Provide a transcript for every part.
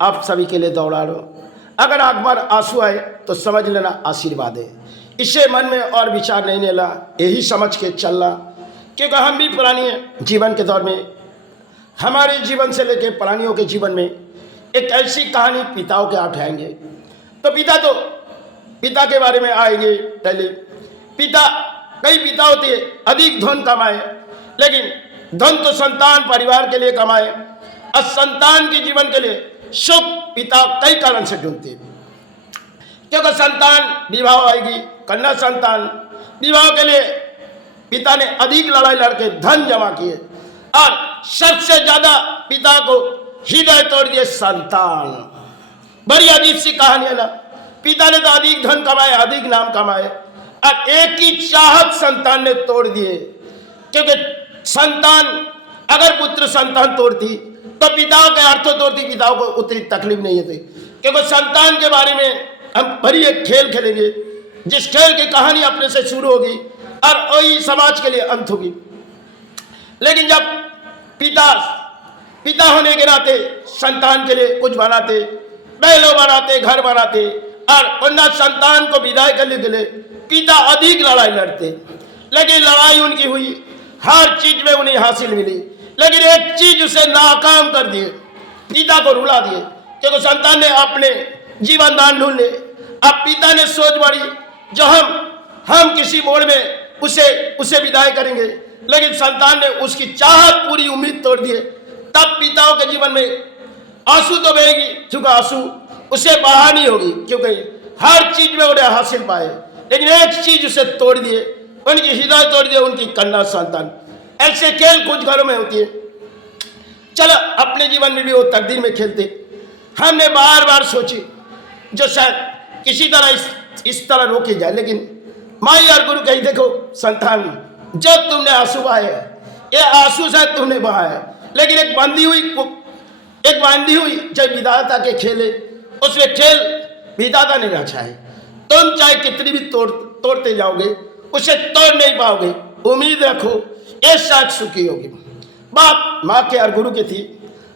आप सभी के लिए दौड़ा लो। अगर एक बार आंसू आए तो समझ लेना आशीर्वाद है। इससे मन में और विचार नहीं लेना, यही समझ के चलना, क्योंकि हम भी पुरानी जीवन के दौर में, हमारे जीवन से लेकर प्राणियों के जीवन में एक ऐसी कहानी पिताओं के उठाएंगे। तो पिता के बारे में आएंगे। पहले कई पिता होते अधिक धन कमाए, लेकिन धन तो संतान परिवार के लिए कमाए और संतान के जीवन के लिए सुख पिता कई कारण से ढूंढते, क्योंकि संतान विवाह आएगी, कन्या संतान विवाह के लिए पिता ने अधिक लड़ाई लड़के धन जमा किए, और सबसे ज्यादा पिता को हृदय तोड़ दिए संतान। बड़ी अजीब सी कहानी है ना। पिता ने तो अधिक धन कमाए, अधिक नाम कमाए, और एक ही चाहत संतान ने तोड़ दिए, क्योंकि संतान अगर पुत्र संतान तोड़ती तो पिताओं के अर्थों तोड़ती, पिताओं को उतनी तकलीफ नहीं होती। क्योंकि संतान के बारे में हम बड़ी एक खेल खेलेंगे, जिस खेल की कहानी अपने से शुरू होगी और वही समाज के लिए अंत होगी। लेकिन जब पिता होने के नाते संतान के लिए कुछ बनाते, बैलों बनाते, घर बनाते, और कन्या संतान को विदाई करने के लिए पिता अधिक लड़ाई लड़ते। लेकिन लड़ाई उनकी हुई, हर चीज में उन्हें हासिल मिली, लेकिन एक चीज उसे नाकाम कर दिए, पिता को रुला दिए, क्योंकि संतान ने अपने जीवन दान ढूंढ ले। अब पिता ने सोच बड़ी, जो हम किसी मोड़ में उसे विदाई करेंगे, लेकिन संतान ने उसकी चाहत पूरी उम्मीद तोड़ दिए। तब पिताओं के जीवन में आंसू तो बहेगी, क्योंकि आंसू उसे बहा नहीं होगी, क्योंकि हर चीज में उन्हें हासिल पाए, लेकिन एक चीज उसे तोड़ दिए, उनकी हृदय तोड़ दिए, उनकी कन्या संतान। ऐसे खेल कुछ घरों में होती है। चलो अपने जीवन में भी वो तकदीर में खेलते। हमने बार बार सोची, जो शायद किसी तरह इस तरह रोके जाए, लेकिन माई और गुरु कही, देखो संतान, जो तुमने आंसू बहाए, ये आंसू शायद तुमने बहाए, लेकिन एक बांधी हुई जब विधाता के खेले, उसमें खेल विधाता ने रचा है। तुम चाहे कितनी भी तोड़ते जाओगे, उसे तोड़ नहीं पाओगे। उम्मीद रखो, ये शायद सुखी होगी। बात माँ के और गुरु की थी,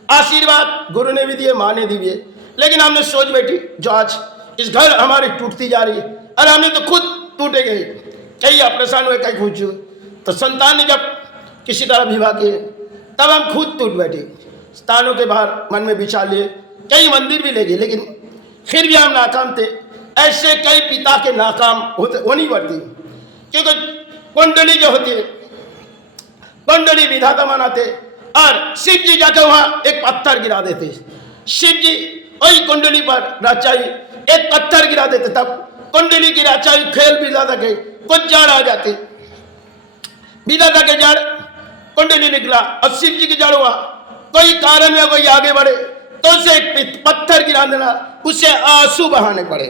आशीर्वाद गुरु ने भी दिए, माँ ने दिए, लेकिन हमने सोच बैठी, जो आज इस घर हमारी टूटती जा रही है, और हमने तो खुद टूटे गए, कई ऑपरेशन हुए, कई कुछ हुए। तो संतान ने जब किसी तरह विवाह किए, तब हम खुद टूट बैठे। स्थानों के बाहर मन में विचार लिए, कई मंदिर भी ले गए, लेकिन फिर भी हम नाकाम थे। ऐसे कई पिता के नाकाम होनी पड़ती, क्योंकि कुंडली जो होती है, कुंडली विधाता मनाते, और शिव जी जाकर वहां एक पत्थर गिरा देते। शिव जी वही कुंडली पर रचाई एक पत्थर गिरा देते, तब कुंडली की रचाई खेल विधाता के कुछ जड़ आ जाते। विधाता के जड़ कुंडली निकला, और शिव जी की जड़ हुआ, कोई कारण में कोई आगे बढ़े तो उसे एक पत्थर गिरा देना, उसे आंसू बहाने पड़े।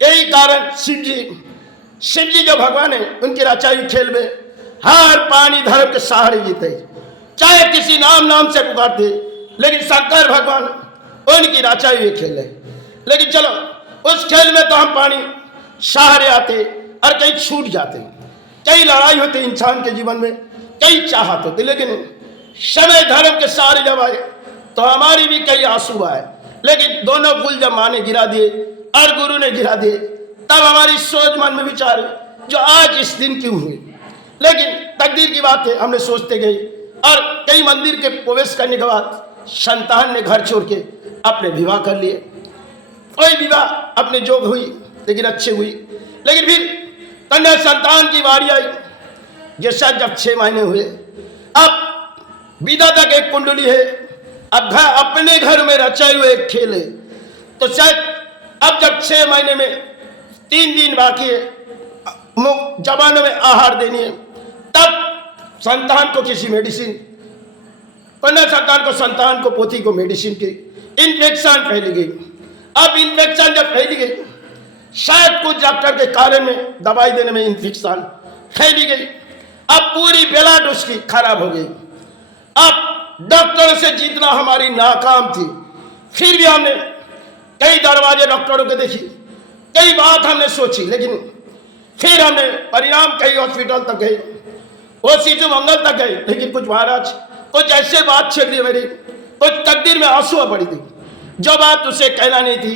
यही कारण शिव जी जो भगवान है, उनकी रचाई खेल में हर पानी धर्म के सहारे जीते, चाहे किसी नाम से पुकारते, लेकिन शंकर भगवान उनकी रचाई हुई खेल है। लेकिन चलो उस खेल में तो हम पानी सहारे आते और कई छूट जाते, कई लड़ाई होती इंसान के जीवन में, कई चाहत होती, लेकिन समय धर्म के सहारे जब आए तो हमारी भी कई आंसू आए। लेकिन दोनों फूल जब माँ ने गिरा दिए और गुरु ने गिरा दिए, तब हमारी सोच मन में विचार जो आज इस दिन क्यों हुई। लेकिन तकदीर की बात है, हमने सोचते गए, और कई मंदिर के प्रवेश करने के बाद संतान ने घर छोड़ के अपने विवाह कर लिए। कोई विवाह अपने जोग हुई, लेकिन अच्छे हुई, लेकिन फिर कन्या संतान की बारी आई, जैसा जब 6 महीने हुए, अब विधाता के कुंडली है, अब अपने घर में रचाए हुए एक खेल है, तो शायद अब जब 6 महीने में 3 दिन बाकी है, जवानों में आहार देनी है, तब संतान को किसी मेडिसिन, कन्या संतान को, संतान को, पोती को मेडिसिन की इन्फेक्शन फैल गई। अब इन्फेक्शन जब फैल गई, शायद कुछ डॉक्टर के कारण में दवाई देने में इन्फेक्शन फैल गई, अब पूरी ब्लड उसकी खराब हो गई। अब डॉक्टर से जीतना हमारी नाकाम थी। फिर भी हमने कई दरवाजे डॉक्टरों के देखी, कई बात हमने सोची, लेकिन फिर हमने परिणाम कई हॉस्पिटल तक गए, वो सीधे मंगल तक गए, लेकिन कुछ महाराज कुछ ऐसे बात छेड़ दी मेरी, कुछ तकदीर में आंसू पड़ी थी। जो बात उसे कहना नहीं थी,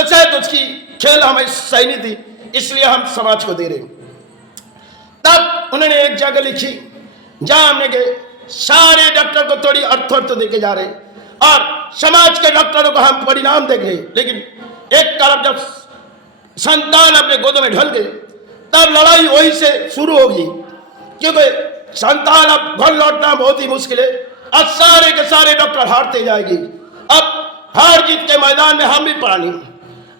शायद उसकी खेल हमें सही नहीं थी, इसलिए हम समाज को दे रहे हैं। तब उन्होंने एक जगह लिखी जहां हमने गए सारे डॉक्टर को थोड़ी अर्थ देके जा रहे और समाज के डॉक्टरों को हम परिणाम देख रहे, लेकिन एक तरफ जब संतान अपने गोदों में ढल गए तब लड़ाई वही से शुरू होगी, क्योंकि संतान अब घर लौटना बहुत ही मुश्किल है और सारे के सारे डॉक्टर हारते जाएगी। अब हार जीत के मैदान में हम भी प्राणी,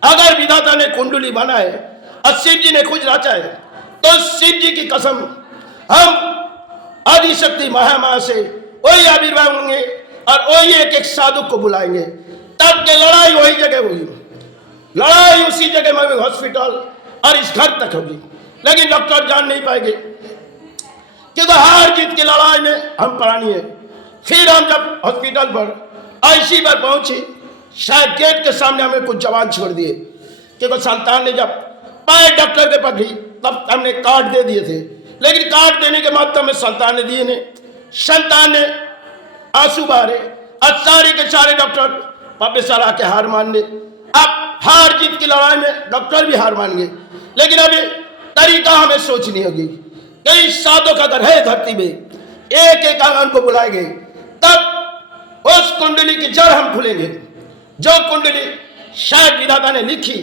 अगर विधाता ने कुंडली बनाए और शिव जी ने कुछ रचा है तो शिव जी की कसम हम आदिशक्ति महामाया से वही आविर्भाव होंगे और वही एक एक साधु को बुलाएंगे। तब के लड़ाई वही जगह होगी, लड़ाई उसी जगह में हॉस्पिटल और इस घर तक होगी, लेकिन डॉक्टर जान नहीं पाएंगे क्योंकि हार जीत की लड़ाई में हम प्राणी है। फिर हम जब हॉस्पिटल पर आईसी पर पहुंचे, शायद गेट के सामने हमें कुछ जवान छोड़ दिए, क्योंकि संतान ने जब पाए डॉक्टर के पकड़ी तब हमने कार्ड दे दिए थे, लेकिन कार्ड देने के माध्यम में संतान ने दिए नहीं। संतान ने आंसू बहारे और सारे के सारे डॉक्टर वापस आ के हार मान ले। अब हार जीत की लड़ाई में डॉक्टर भी हार मान गए, लेकिन अभी तरीका हमें सोचनी होगी। कई साधु का अगर है धरती में, एक एक आंगन को बुलाएंगे, तब उस कुंडली की जड़ हम खुलेंगे। जो कुंडली शायद विधाता ने लिखी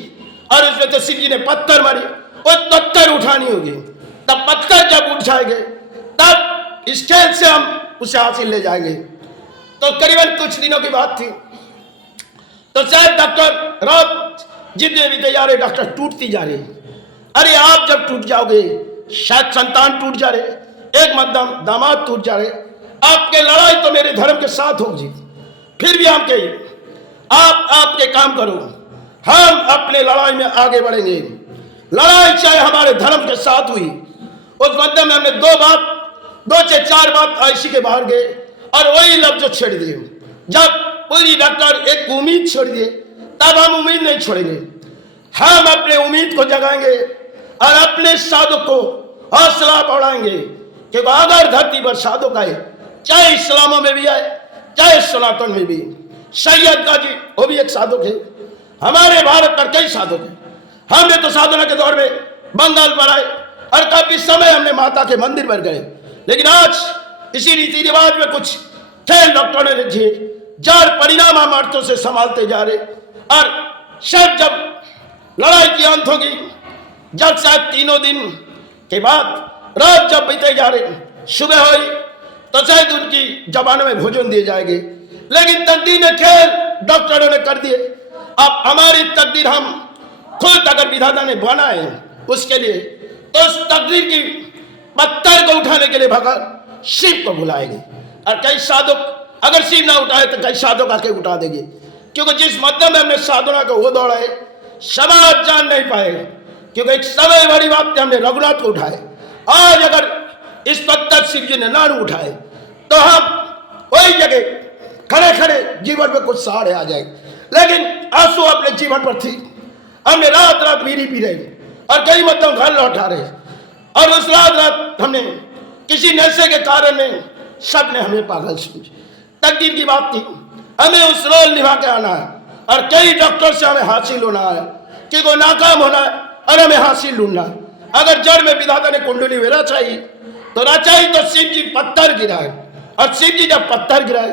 और उसमें तो शिव जी ने पत्थर मारी, वो पत्थर उठानी होगी। तब पत्थर जब उठ जाएंगे तब इस खेल से हम उसे हासिल ले जाएंगे। तो करीबन कुछ दिनों की बात थी, तो शायद डॉक्टर रात जितने भी तैयार है डॉक्टर टूटती जा रही। अरे आप जब टूट जाओगे, शायद संतान टूट जा रहे, एक मध्यम दामाद टूट जा रहे, आपके लड़ाई तो मेरे धर्म के साथ होगी। फिर भी हम कहिए आप आपके काम करो, हम अपने लड़ाई में आगे बढ़ेंगे। लड़ाई चाहे हमारे धर्म के साथ हुई। उस मध्यम में हमने दो से चार बात आईसी के बाहर गए और वही लफ्ज छेड़ दिए। जब पूरी डॉक्टर एक उम्मीद छोड़ दिए, तब हम उम्मीद नहीं छोड़ेंगे, हम अपने उम्मीद को जगाएंगे और अपने साधु को हौसला बढ़ाएंगे। क्योंकि अगर धरती पर साधु का है, चाहे इस्लामों में भी आए चाहे सनातन में भी, सैयद गाजी वो भी एक साधु है। हमारे भारत पर कई साधु हैं। हमने तो साधना के दौर में बंगाल पर आए और काफी समय हमने माता के मंदिर पर गए, लेकिन आज इसी रीति रिवाज में कुछ खेल डॉक्टरों ने लिखे, जार परिणाम हम अर्थों से संभालते जा रहे। और शायद जब लड़ाई की अंत होगी, जब शायद 3 दिन के बाद रात जब बीते जा रहे, सुबह हुई तो शायद उनकी जबान में भोजन दिए जाएंगे। लेकिन तकदीर ने खेल डॉक्टरों ने कर दिए। अब हमारी तकदीर हम खुद अगर विधाता ने बनाए उसके लिए, तो उस तकदीर की पत्थर को उठाने के लिए भगवान शिव को बुलाएंगे। और कई साधु अगर शिव ना उठाए तो कई साधु का के उठा देंगे, क्योंकि जिस मध्यम में हमने साधना को वो दौड़ा है समाज जान नहीं पाएगा। क्योंकि एक समय बड़ी बात हमने रघुनाथ को उठाए, आज अगर इस पत्थर शिव जी ने ना उठाए तो हम वही जगह खड़े खड़े जीवन में कुछ सहारे आ जाएंगे। लेकिन आंसू अपने जीवन पर थी, हमने रात रात बीड़ी पी रहे और कई मतलब घर लौटा रहे, और उस रात हमने किसी नशे के कारण में सबने हमें पागल समझे। तकदीर की बात थी, हमें उस रोल निभा के आना है और कई डॉक्टर से हमें हासिल होना है, क्योंकि नाकाम होना है और हमें हासिल ढूंढना है। अगर जड़ में विधाता ने कुंडली में रचाई तो शिव जी पत्थर गिराए, और शिव जी जब पत्थर गिराए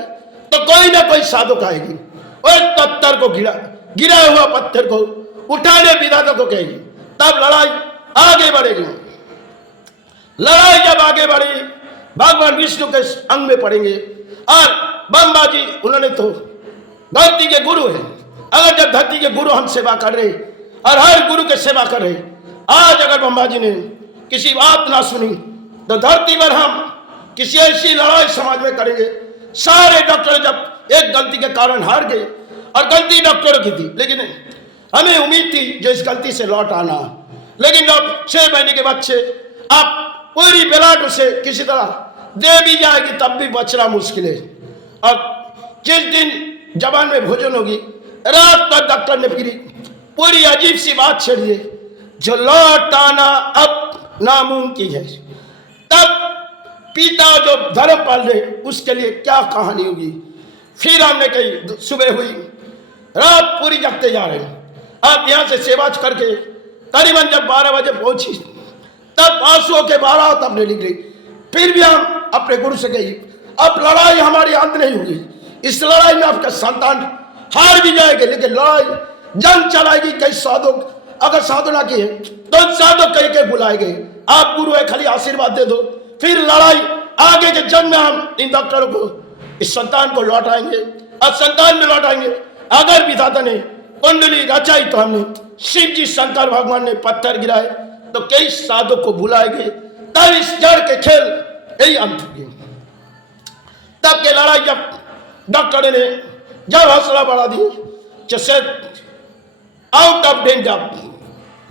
तो कोई ना कोई साधु आएगी, उस पत्थर को गिरा हुआ पत्थर को उठाने विधाता को कहेगी, तब लड़ाई आगे बढ़ेगी। लड़ाई जब आगे बढ़ी, भगवान विष्णु के अंग में पड़ेंगे। और ब्रह्मा जी उन्होंने तो धरती के गुरु है, अगर जब धरती के गुरु हम सेवा कर रहे और हर गुरु के सेवा कर रहे, आज अगर ब्रह्मा जी ने किसी बात ना सुनी तो धरती पर हम किसी ऐसी लड़ाई समाज में करेंगे। सारे डॉक्टर जब एक गलती के कारण हार गए, और गलती डॉक्टरों की थी, लेकिन हमें उम्मीद थी जो इस गलती से लौट आना, लेकिन जब 6 महीने के बच्चे आप पूरी ब्लड से किसी तरह दे भी जाएगी तब भी बचना मुश्किल है। और जिस दिन जबान में भोजन होगी, रात तक डॉक्टर ने फिर पूरी अजीब सी बात छेड़ी, जो लौट आना अब नामुमकिन है। तब पिता जो धर्म पाल रहे उसके लिए क्या कहानी होगी। फिर हमने कही सुबह हुई, रात पूरी जगते जा रहे हैं। आप यहाँ से सेवा करके करीबन जब 12 बजे पहुंची तब आंसुओं के बाराह तब निकली। फिर भी हम अपने गुरु से गई, अब लड़ाई हमारी अंत नहीं होगी, इस लड़ाई में आपका संतान हार भी जाएगा, लेकिन लड़ाई जंग चलाएगी। कई साधु अगर साधना की है तो साधु कह के बुलाएंगे, आप गुरु है खाली आशीर्वाद दे दो, फिर लड़ाई आगे के जंग में हम इन डॉक्टरों को इस संतान को लौटाएंगे और संतान में लौटाएंगे। अगर विधाता ने कुंडली रचाई तो हमने शिव जी शंकर भगवान ने पत्थर गिराए तो कई साधु को बुलाएंगे, तब इस जड़ के खेल यही अंत होगी। तब के लड़ाई जब डॉक्टर ने जब हौसला बढ़ा दी, जैसे आउट ऑफ डेंजर,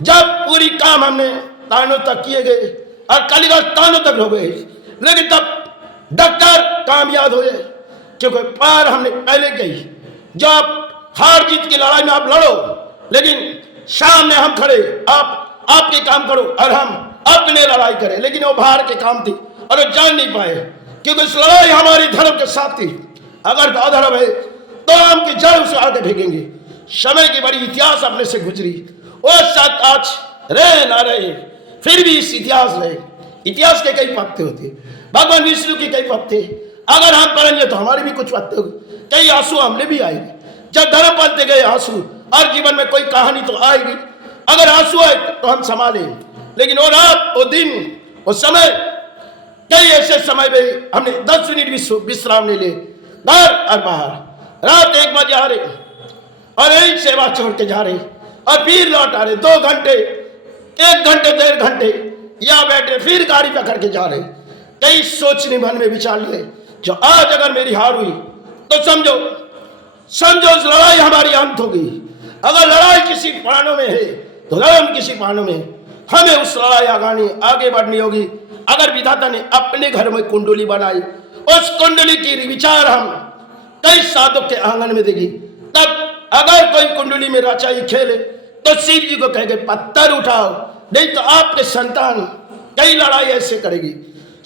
जब पूरी काम हमने तानों तक किए गए और कालीगढ़ तानों तक हो गए, लेकिन तब डॉक्टर कामयाब हुए क्योंकि पार हमने पहले गई। जब हार जीत की लड़ाई में आप लड़ो, लेकिन सामने हम खड़े, आप आपके काम करो और हम अपने लड़ाई करें, लेकिन वो बाहर के काम थी और वो जान नहीं पाए क्योंकि इस लड़ाई हमारी धर्म के साथ थी। अगर अधर्म है तो हम की जड़ उसे आगे फेंकेंगे। समय की बड़ी इतिहास अपने से गुजरी, वो साथ आज रहे ना रहे, फिर भी इस इतिहास रहे। इतिहास के कई पत्ते होते, भगवान विष्णु के कई पत्ते, अगर हम पढ़ेंगे तो हमारे भी कुछ पत्ते होंगे, कई आंसू हमने भी आएंगे। जब धर्म पलते गए आंसू, और जीवन में कोई कहानी तो आएगी, अगर आंसू आए तो हम संभालें, लेकिन वो रात, वो दिन, वो समय, कई ऐसे समय में हमने 10 मिनट भी विश्राम नहीं ले, घर और बाहर। रात 1 बजे आ रहे और यही सेवा छोड़ के जा रहे और फिर लौट आ रहे, 2 घंटे, 1 घंटे, 1.5 घंटे या बैठे, फिर गाड़ी पकड़ के जा रहे। कई सोचने मन में विचार लिए, जो आज अगर मेरी हार हुई तो समझो उस लड़ाई हमारी अंत होगी। अगर लड़ाई किसी प्राणों में है तो धर्म किसी प्राणों में, हमें उस लड़ाई आगे बढ़नी होगी। अगर विधाता ने अपने घर में कुंडली बनाई, उस कुंडली की विचार हम कई साधु के आंगन में देगी, तब अगर कोई कुंडली में रचाई खेले तो शिव जी को कहेंगे पत्थर उठाओ, नहीं तो आपके संतान कई लड़ाई ऐसे करेगी।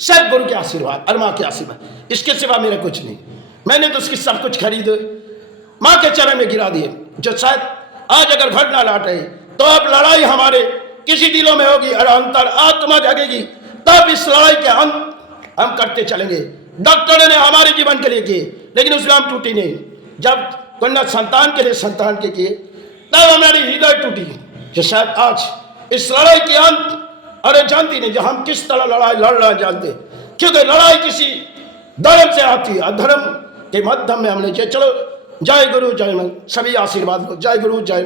सब गुरु के आशीर्वाद और माँ के आशीर्वाद, इसके सिवा मेरा कुछ नहीं। मैंने तो उसकी सब कुछ खरीदे, माँ के चरण में गिरा दिए, जो शायद आज अगर घर ना लौटे तो अब लड़ाई हमारे किसी दिलों में होगी और अंतर आत्मा जगेगी, तब इस लड़ाई के अंत हम करते चलेंगे। डॉक्टर ने हमारे जीवन के लिए किए, लेकिन उसमें हम टूटी नहीं। जब कन्या संतान के लिए संतान के किए, तब हमारी हृदय टूटी, जो शायद आज इस लड़ाई के अंत, अरे जानती नहीं जो हम किस तरह लड़ाई लड़ रहे जानते, क्योंकि लड़ाई किसी धर्म से आती है, अधर्म के माध्यम में हमने चलो जय गुरु जय मन, सभी आशीर्वाद को जय गुरु जय।